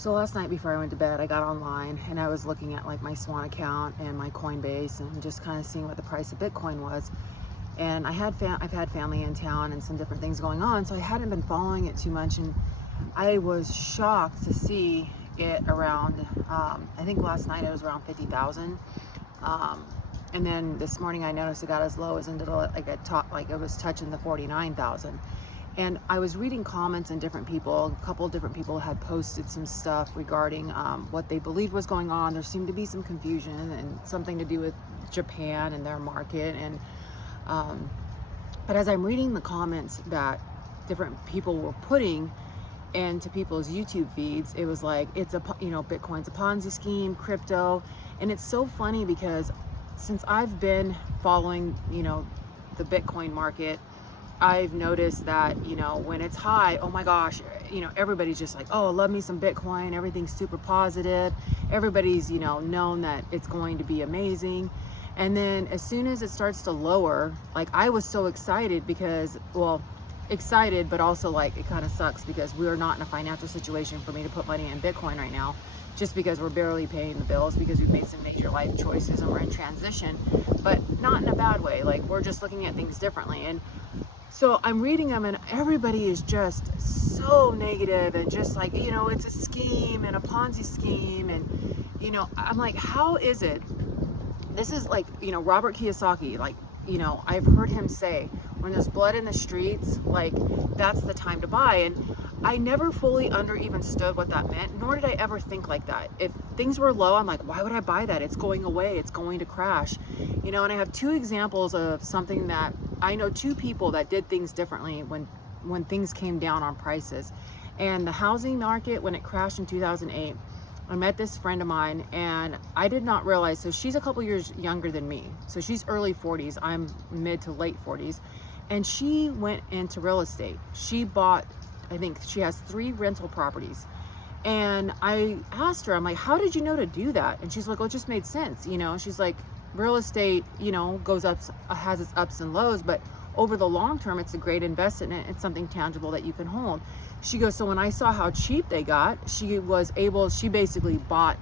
So last night before I went to bed, I got online and I was looking at like my Swan account and my Coinbase and just kind of seeing what the price of Bitcoin was. And I've had family in town and some different things going on, so I hadn't been following it too much. And I was shocked to see it around, I think last night it was around 50,000. And then this morning I noticed it got as low as into the, like it was touching the 49,000. And I was reading comments and different people, a couple of different people had posted some stuff regarding what they believed was going on. There seemed to be some confusion and something to do with Japan and their market. And but as I'm reading the comments that different people were putting into people's YouTube feeds, it was like, Bitcoin's a Ponzi scheme, crypto. And it's so funny because since I've been following, the Bitcoin market, I've noticed that, when it's high, oh my gosh, everybody's just like, oh, love me some Bitcoin. Everything's super positive. Everybody's, known that it's going to be amazing. And then as soon as it starts to lower, like I was so excited because, excited, but also like it kind of sucks because we are not in a financial situation for me to put money in Bitcoin right now, just because we're barely paying the bills because we've made some major life choices and we're in transition, but not in a bad way. Like we're just looking at things differently. And so I'm reading them and everybody is just so negative and just like, it's a scheme and a Ponzi scheme. And, I'm like, how is it? This is like, Robert Kiyosaki, like, I've heard him say, when there's blood in the streets, like that's the time to buy. And I never fully even stood what that meant, nor did I ever think like that. If things were low, I'm like, why would I buy that? It's going away. It's going to crash. And I have two examples of something that I know, two people that did things differently when things came down on prices. And the housing market, when it crashed in 2008, I met this friend of mine and I did not realize, so she's a couple years younger than me. So she's early 40s, I'm mid to late 40s. And she went into real estate. She bought, I think she has 3 rental properties. And I asked her, I'm like, how did you know to do that? And she's like, well, it just made sense. She's like, real estate, goes up, has its ups and lows, but over the long term, it's a great investment. It's something tangible that you can hold. She goes, so when I saw how cheap they got, she basically bought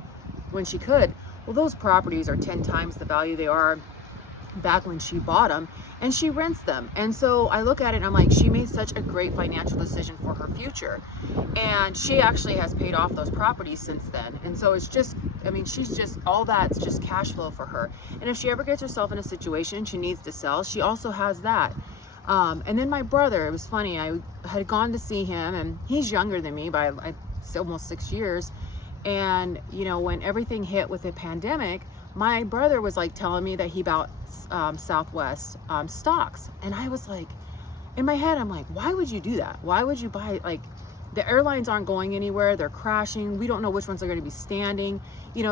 when she could. Well, those properties are 10 times the value they are back when she bought them, and she rents them. And so I look at it and I'm like, she made such a great financial decision for her future. And she actually has paid off those properties since then. And so it's just, she's just, all that's just cash flow for her. And if she ever gets herself in a situation she needs to sell, she also has that. And then my brother, it was funny, I had gone to see him, and he's younger than me by almost 6 years. And, when everything hit with the pandemic, my brother was like telling me that he bought Southwest stocks. And I was like, in my head, I'm like, why would you do that? Why would you buy, like, the airlines aren't going anywhere. They're crashing. We don't know which ones are going to be standing.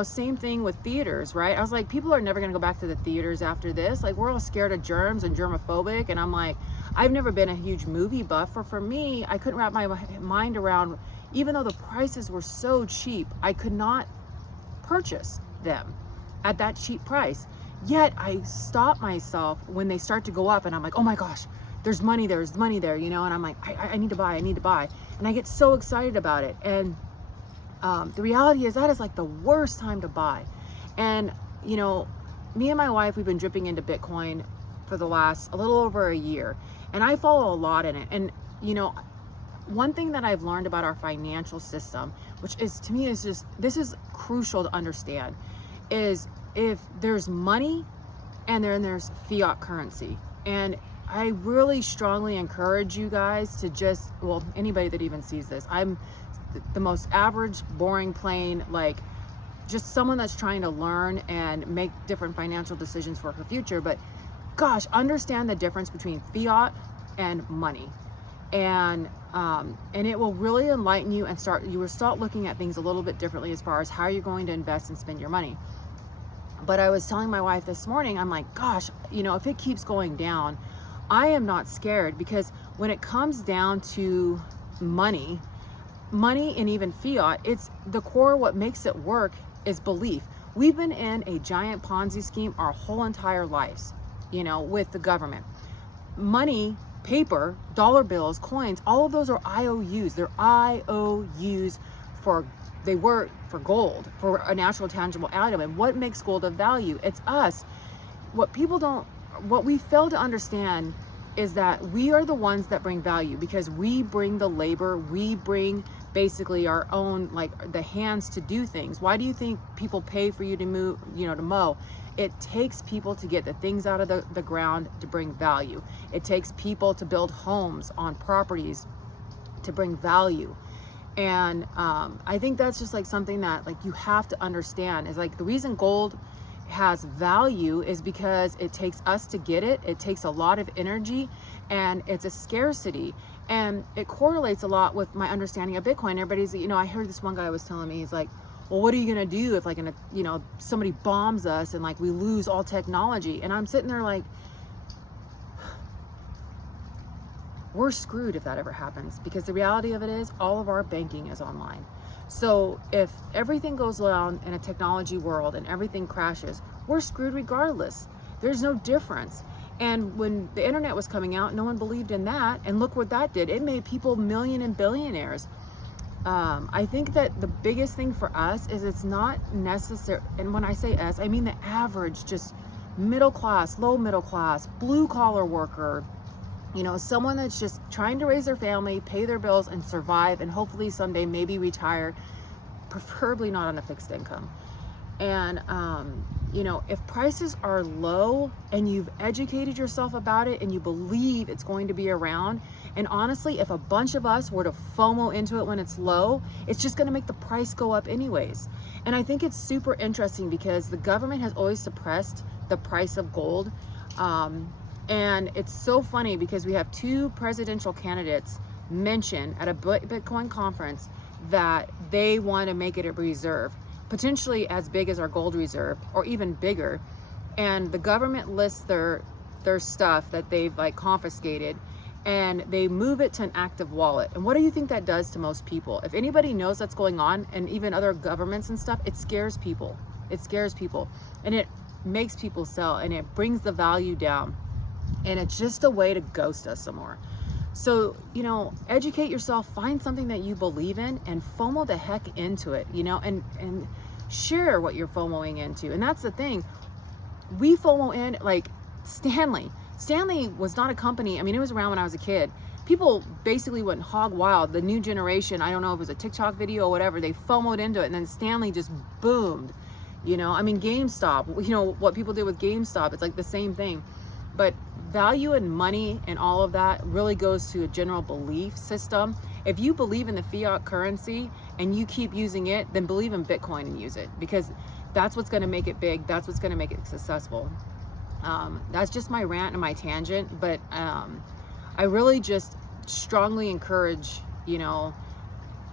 Same thing with theaters, right? I was like, people are never going to go back to the theaters after this. Like, we're all scared of germs and germophobic. And I'm like, I've never been a huge movie buff. For me, I couldn't wrap my mind around, even though the prices were so cheap, I could not purchase them at that cheap price. Yet I stop myself when they start to go up and I'm like, oh my gosh, there's money there, and I'm like, I need to buy. And I get so excited about it. And the reality is that is like the worst time to buy. And, me and my wife, we've been dripping into Bitcoin for the last a little over a year. And I follow a lot in it. And, one thing that I've learned about our financial system, which is, to me, this is crucial to understand, is if there's money and then there's fiat currency. And I really strongly encourage you guys to just, anybody that even sees this, I'm the most average, boring, plain, like just someone that's trying to learn and make different financial decisions for her future. But gosh, understand the difference between fiat and money. And it will really enlighten you and you will start looking at things a little bit differently as far as how you're going to invest and spend your money. But I was telling my wife this morning, I'm like, gosh, if it keeps going down, I am not scared, because when it comes down to money and even fiat, it's the core. What makes it work is belief. We've been in a giant Ponzi scheme our whole entire lives, with the government. Money, paper, dollar bills, coins, all of those are IOUs. They're IOUs for they were for gold, for a natural tangible item. And what makes gold of value? It's us. What we fail to understand is that we are the ones that bring value, because we bring the labor, we bring basically our own, like the hands to do things. Why do you think people pay for you to move, to mow? It takes people to get the things out of the ground to bring value. It takes people to build homes on properties to bring value. And I think that's just like something that like you have to understand, is like the reason gold has value is because it takes us to get it. It takes a lot of energy, and it's a scarcity. And it correlates a lot with my understanding of Bitcoin. Everybody's, I heard this one guy was telling me, he's like, well, what are you gonna do if like somebody bombs us and like we lose all technology? And I'm sitting there like, we're screwed if that ever happens, because the reality of it is all of our banking is online. So if everything goes down in a technology world and everything crashes, we're screwed regardless. There's no difference. And when the internet was coming out, no one believed in that. And look what that did. It made people million and billionaires. I think that the biggest thing for us is it's not necessary. And when I say us, I mean the average, just middle class, low middle class, blue collar worker, someone that's just trying to raise their family, pay their bills, and survive, and hopefully someday maybe retire, preferably not on a fixed income. And, if prices are low and you've educated yourself about it and you believe it's going to be around, and honestly, if a bunch of us were to FOMO into it when it's low, it's just going to make the price go up anyways. And I think it's super interesting because the government has always suppressed the price of gold. And it's so funny because we have two presidential candidates mention at a Bitcoin conference that they want to make it a reserve, potentially as big as our gold reserve or even bigger. And the government lists their stuff that they've like confiscated, and they move it to an active wallet. And what do you think that does to most people? If anybody knows what's going on, and even other governments and stuff, it scares people. It scares people, and it makes people sell, and it brings the value down. And it's just a way to ghost us some more. So, educate yourself, find something that you believe in, and FOMO the heck into it, and share what you're FOMOing into. And that's the thing. We FOMO in, like Stanley. Stanley was not a company. I mean, it was around when I was a kid. People basically went hog wild. The new generation, I don't know if it was a TikTok video or whatever, they FOMOed into it, and then Stanley just boomed. GameStop, what people did with GameStop, it's like the same thing. But value and money and all of that really goes to a general belief system. If you believe in the fiat currency and you keep using it, then believe in Bitcoin and use it, because that's what's going to make it big. That's what's going to make it successful. That's just my rant and my tangent. But I really just strongly encourage,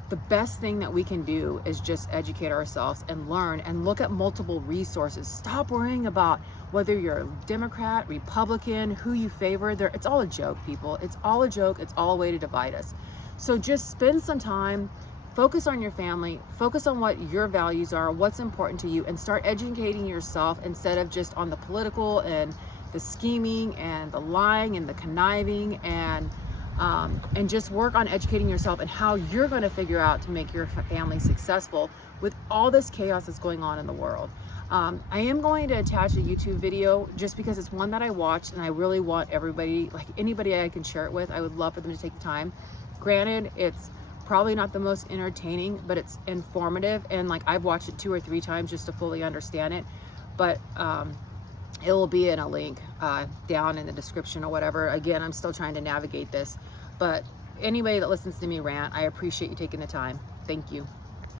the best thing that we can do is just educate ourselves and learn and look at multiple resources. Stop worrying about whether you're a Democrat, Republican, who you favor. It's all a joke, people. It's all a joke. It's all a way to divide us. So just spend some time, focus on your family, focus on what your values are, what's important to you, and start educating yourself instead of just on the political and the scheming and the lying and the conniving, and just work on educating yourself and how you're going to figure out to make your family successful with all this chaos that's going on in the world. I am going to attach a YouTube video just because it's one that I watched, and I really want everybody, like anybody I can share it with, I would love for them to take the time. Granted, it's probably not the most entertaining, but it's informative, and like I've watched it 2 or 3 times just to fully understand it. But it will be in a link down in the description or whatever. Again, I'm still trying to navigate this, but anybody that listens to me rant, I appreciate you taking the time. Thank you.